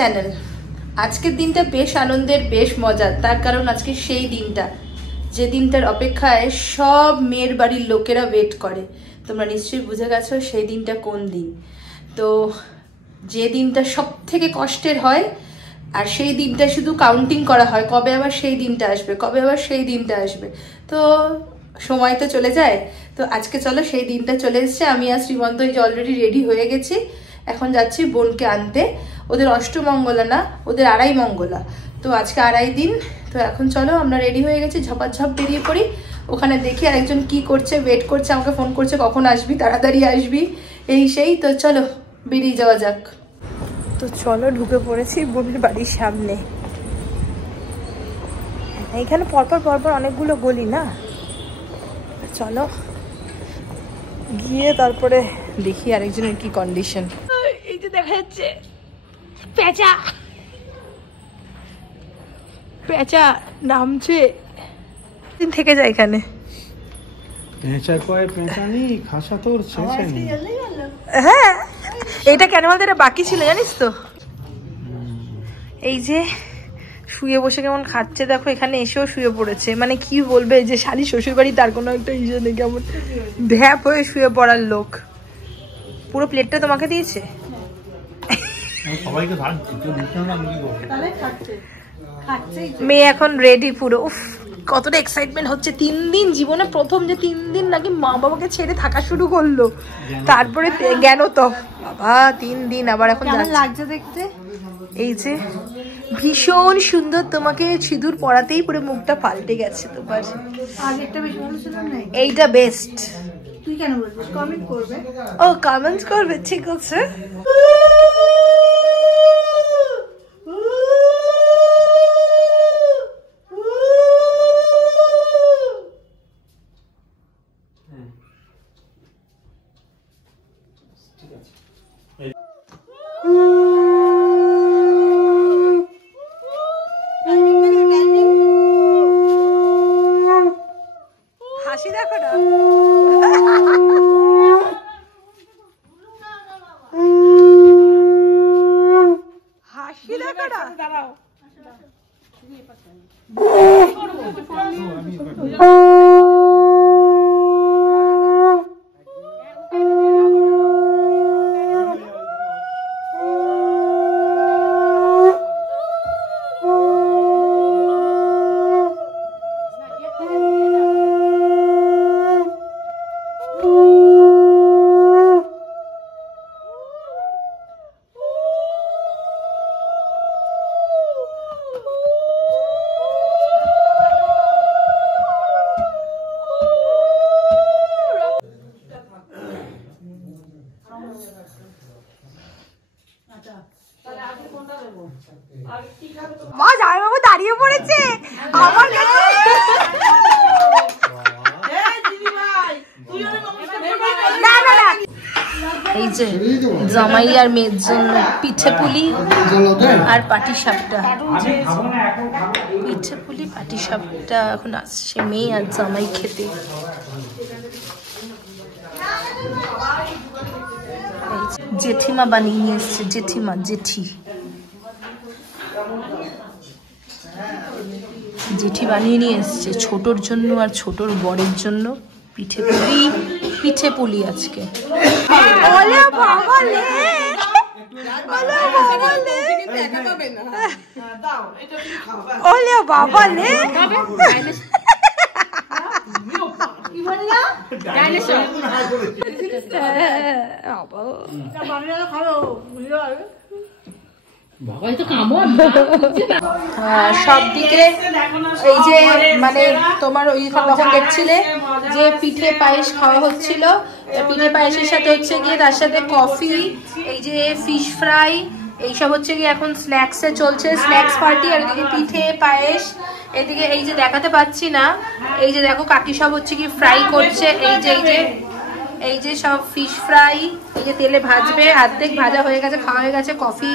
Channel. আজকের দিনটা বেশ আনন্দের, বেশ মজার। তার কারণ আজকে সেই দিনটা, যে দিনটার অপেক্ষায় সব মেয়ের বাড়ির লোকেরা ওয়েট করে। তোমরা নিশ্চয়ই বুঝে গেছো সেই দিনটা কোন দিন। তো যে দিনটা সব থেকে কষ্টের হয়, আর সেই দিনটা শুধু কাউন্টিং করা হয়, কবে আবার সেই দিনটা আসবে, কবে আবার সেই দিনটা আসবে। তো সময় তো চলে যায়। তো আজকে চলো সেই দিনটা চলে এসছে। আমি আর শ্রীমন্ত এই যে অলরেডি রেডি হয়ে গেছি। এখন যাচ্ছি বোনকে আনতে। ওদের অষ্টমঙ্গলা না, ওদের আড়াই মঙ্গলা। তো আজকে আড়াই দিন। তো এখন চলো আমরা রেডি হয়ে গেছি, ঝপাঝপ বেরিয়ে পড়ি। ওখানে দেখি আরেকজন কি করছে, ওয়েট করছে, আমাকে ফোন করছে কখন আসবি, তাড়াতাড়ি আসবি, এই সেই। তো চলো বেরিয়ে যাওয়া যাক। তো চলো ঢুকে পড়েছি বোনের বাড়ির সামনে। এইখানে পরপর পরপর অনেকগুলো গলি না, চলো গিয়ে তারপরে দেখি আরেকজনের কি কন্ডিশন। এই যে দেখা যাচ্ছে পেঁচা, পেঁচা নামছে। দিন থেকে যায় এখানে। হ্যাঁ, এইটা কেন আমাদের বাকি ছিল জানিস তো। এই যে শুয়ে বসে কেমন খাচ্ছে দেখো, এখানে এসেও শুয়ে পড়েছে। মানে কি বলবে, যে শালি শ্বশুর বাড়ি তার কোনো একটা ইয়ে নেই, কেমন ধ্যাপ হয়ে শুয়ে পড়ার লোক। পুরো প্লেটটা তোমাকে দিয়েছে। মেয়ে এখন রেডি পুরো। উফ, কতটা এক্সাইটমেন্ট হচ্ছে। 3 দিন, জীবনে প্রথম যে 3 দিন নাকি মা বাবাকে ছেড়ে থাকা শুরু করলো। তারপরে গেল তো বাবা 3 দিন, আবার এখন লাগছে দেখতে। এই যে ভীষণ সুন্দর, তোমাকে সিঁদুর পরাতেই পুরো মুখটা পাল্টে গেছে তোমার। আগেরটা বেশি ভালো ছিল না, এইটা বেস্ট। তুই কেন বলছিস? কমেন্ট করবে। ও কমেন্ট করবে, ঠিক আছে। হাসি দেখো না, হাসি দেখো না। দাঁড়াও, মা জামাইবাবু দাঁড়িয়ে পড়েছে আমার কাছে। এই যে জামাই আর মেয়ের জন্য পিঠে পুলি আর পাটি সাপটা। পিঠে পুলি পাটি সাপটা এখন আসছে মেয়ে আর জামাই খেতে। জেঠিমা বানিয়ে নিয়ে এসছে, জেঠিমা, জেঠি, জেঠি বানিয়ে নিয়ে এসছে ছোটর জন্য আর ছোটর বরের জন্য পিঠে পুলি। পিঠে পুলি আজকে। ওলে বাবা লে, ওলে বাবা লে। সব দিকে এই যে মানে তোমার ওই তখন দেখছিলে যে পিঠে পায়েস খাওয়া হচ্ছিল। পিঠে পায়েসের সাথে হচ্ছে গিয়ে তার সাথে কফি, এই যে ফিশ ফ্রাই, এইসব হচ্ছে গিয়ে এখন স্ন্যাক্সে চলছে, স্ন্যাক্স পার্টি। আর এদিকে পিঠে পায়েস, এদিকে এই যে দেখাতে পাচ্ছি না, এই যে দেখো কাকি সব হচ্ছে কি ফ্রাই করছে। এই যে সব ফিশ ফ্রাই, এই যে তেলে ভাজবে, অর্ধেক ভাজা হয়ে গেছে, খাওয়া হয়ে গেছে। কফি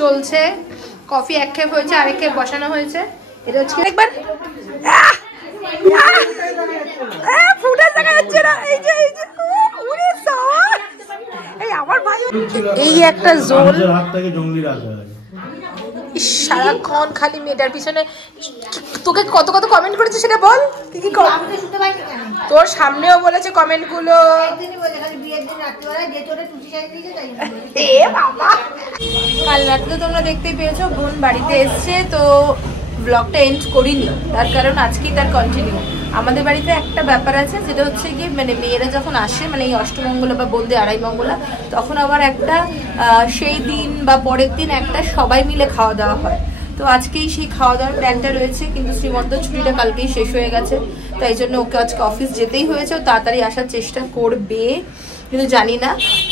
চলছে, কফি এক খেপ হয়েছে, আরেক খেপ বসানো হয়েছে। এটা হচ্ছে একবার ফুটা দেখা যাচ্ছে না। এই যে এই আমার ভাই, এই একটা জোন, সারাক্ষণ খালি মেয়েটার পিছনে। তোকে কত কত কমেন্ট করেছে সেটা বল। কি তোর সামনেও বলেছে কমেন্ট গুলো। কাল রাতে তোমরা দেখতেই পেয়েছো বোন বাড়িতে এসছে, তো ব্লগটা এন্ড করিনি, তার কারণ আজকেই তার কন্টিনিউ। আমাদের বাড়িতে একটা ব্যাপার আছে, যেটা হচ্ছে কি মানে মেয়েরা যখন আসে মানে এই অষ্টমঙ্গলা বা বলতে আড়াই মঙ্গলা, তখন আবার একটা সেই দিন বা পরের দিন একটা সবাই মিলে খাওয়া দাওয়া হয়। তো আজকেই সেই খাওয়া দাওয়ার প্ল্যানটা রয়েছে, কিন্তু শ্রীমন্ত ছুটিটা কালকেই শেষ হয়ে গেছে, তাই জন্য ওকে আজকে অফিস যেতেই হয়েছে। ও তাড়াতাড়ি আসার চেষ্টা করবে, কিন্তু জানি না।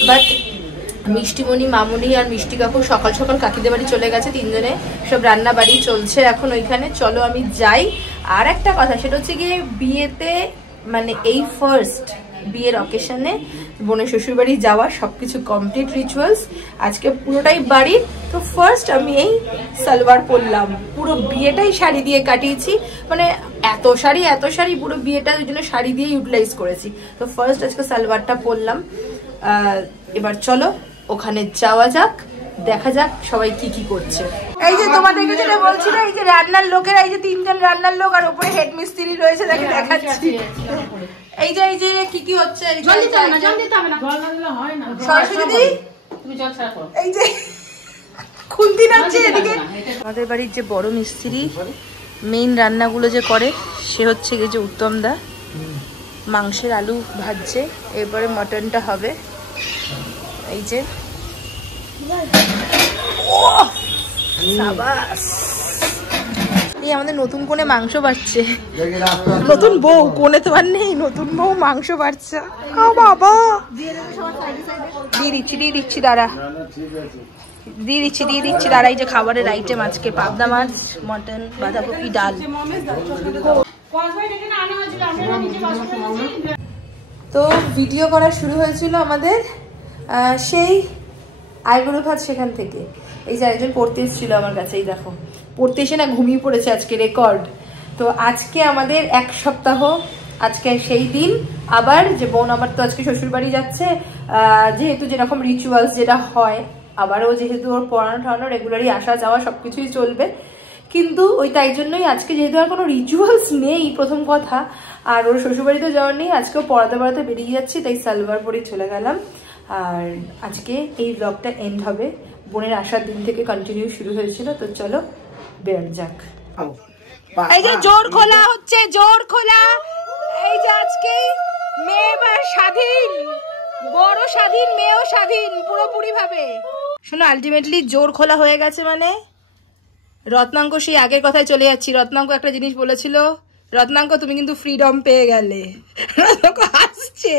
বাট মিষ্টিমণি, মামুনি আর মিষ্টি কাকু সকাল সকাল কাকিদের বাড়ি চলে গেছে, তিনজনে সব রান্না বাড়ি চলছে এখন ওইখানে। চলো আমি যাই। আর একটা কথা, সেটা হচ্ছে গিয়ে বিয়েতে মানে এই ফার্স্ট বিয়ের অকেশনে বোনের শ্বশুরবাড়ি যাওয়া, সবকিছু কমপ্লিট রিচুয়ালস আজকে পুরোটাই বাড়ির। তো ফার্স্ট আমি এই সালোয়ার পরলাম, পুরো বিয়েটাই শাড়ি দিয়ে কাটিয়েছি, মানে এত শাড়ি পুরো বিয়েটা ওই জন্য শাড়ি দিয়ে ইউটিলাইজ করেছি। তো ফার্স্ট আজকে সালোয়ারটা পরলাম। এবার চলো ওখানে যাওয়া যাক, দেখা যাক সবাই কি কি করছে। এই যে তোমাদেরকে যেটা বলছিল, এই যে রান্নার লোকেরা, এই যে তিনজন রান্নার লোক আর উপরে হেড মিস্ত্রি রয়েছে, তাকে দেখাচ্ছি। এই যে কি কি হচ্ছে, সরস্বতী এই যে খুন্তি নাচছে এদিকে। আমাদের বাড়ির যে বড় মিস্ত্রি মেইন রান্নাগুলো যে করে, সে হচ্ছে এই যে উত্তম দা। মাংসের আলু ভাজছে, এরপরে মটনটা হবে। এই যে এই আমাদের নতুন কোণে মাংস বাড়ছে, নতুন বউ কোণে তো আর নেই, নতুন বউ মাংস বাড়ছে। বাবা দিয়ে দিচ্ছি দাঁড়া, দিয়ে দিচ্ছি দাঁড়া। এই যে খাবারের আইটেম আজকে পাবদা মাছ, মটন, বাঁধাকপি, ডাল। তো ভিডিও করা শুরু হয়েছিল আমাদের সেই আইবুড়ো ভাত সেখান থেকে। এই যে একজন পড়তে এসেছিল আমার কাছে, এই দেখো পড়তে এসে না ঘুমিয়ে পড়েছে আজকে, রেকর্ড। তো আজকে আমাদের 1 সপ্তাহ, আজকে সেই দিন। আবার যে বোন আমার তো আজকে শ্বশুরবাড়ি যাচ্ছে, যেহেতু যেরকম রিচুয়ালস যেটা হয়, আবারও যেহেতু ওর পড়ানো ঠানো রেগুলারই আসা যাওয়া সবকিছুই চলবে, কিন্তু ওই তাই জন্যই আজকে যেহেতু আর কোনো রিচুয়ালস নেই প্রথম কথা, আর ওর শ্বশুরবাড়িতে যাওয়ার নেই, আজকেও পড়াতে বেরিয়ে যাচ্ছি, তাই সালোয়ার পরেই চলে গেলাম। আর আজকে এই ব্লগটা এন্ড হবে, বোনের আসার দিন থেকে কন্টিনিউ শুরু হয়েছিল। তো চলো বের যাক। এই যে জোর খোলা হচ্ছে, জোর খোলা। এই যে আজকে মেয়ে স্বাধীন, বড় স্বাধীন, মেয়েও স্বাধীন পুরোপুরি ভাবে। শোনো, আলটিমেটলি জোর খোলা হয়ে গেছে মানে রত্নাঙ্ক সেই আগের কথায় চলে যাচ্ছি। রত্নাঙ্ক একটা জিনিস বলেছিল, রত্নাঙ্ক তুমি কিন্তু ফ্রিডম পেয়ে গেলে। রত্নাঙ্ক হাসছে।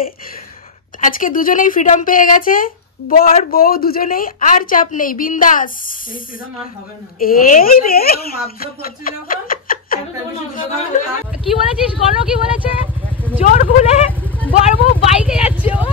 আজকে দুজনেই ফ্রিডম পেয়ে গেছে, বর বউ দুজনেই, আর চাপ নেই, বিন্দাস। এই রে কি বলেছিস, গণ কি বলেছে, জোর খুলে বর বউ বাইকে যাচ্ছে। ও